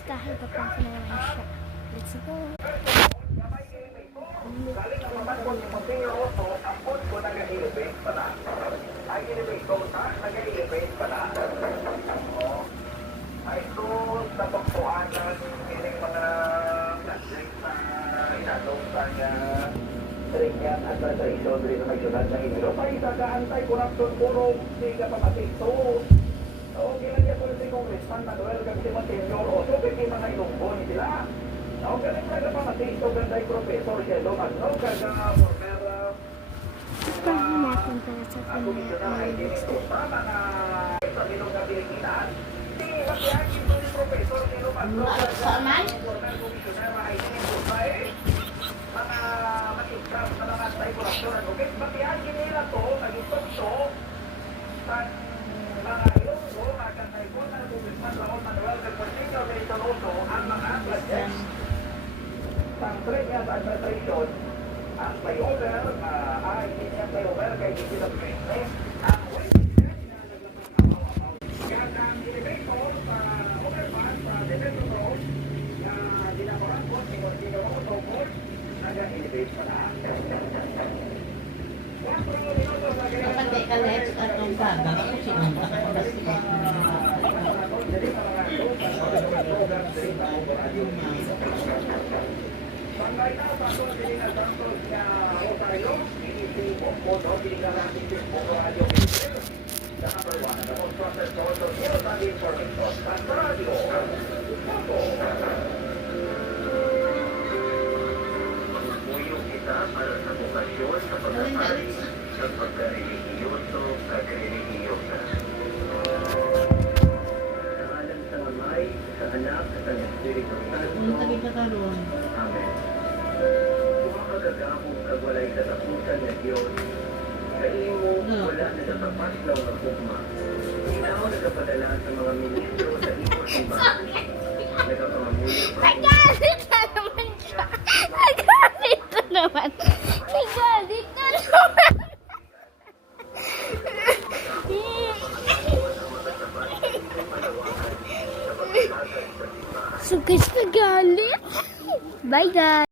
guys, dahil papasok na naman siya. Let's go! Ay doon sa pagpuanan ng mga flashlight na inatong sa ringyan at sa isyon rin na may syudad ng Igro. Ay kagaantay corruption puro siga pamatito. So, kailan niya po si Congressman Manuel Garcia Senior o so, pwede mga ilungkon sila. So, ganun na pamatito ganday Professor Shelo Magno, kaga former Ipahin natin para sa komisyoner ay dinito sa mga isamilong na Pilipinas. Profesor Shelo Magno, former komisyoner ay dinito sa mga matikram na mga antay korupsyon. Okay, bakiyahin nila to, nag-isok to, sa mga ilonggo, magkantay po na Congressman Raul Manuel Garcia Senior ang mga pledges ng premium administration ang flyover ay hindi ang flyover kay hindi sila pwede ang witnesses na naglapag kaya ang elevator sa overpass sa Defense Road na dinabaran po si Gorgino Otobor nag-elevate pa na Kapag ka let's at ang baga, sinunta ko na sila. Bangay na sa ito na Santos na Rosario, inisip o modo, pinigala ang isip o radio minister. The number one, the most trusted source of news and information, Santo Radio. Puyong kita para sa bukasyon sa pagkakari sa pagkareligiyoso at religiyosa. Sa alam sa Amay, sa Anak, at ang Espiritu Santo. Punta kita karoon. Amen. Kumakagamong kagwalay katapusan na Diyos, kainin mo wala na sa tapat ng magpugma. Inaw nagkapadala sa mga ministro sa ikot ng bahay. Nagkapangamulit pa Nagalit na naman siya! Nagalit na naman! Nagalit na naman! So guys, nagalit! Bye guys!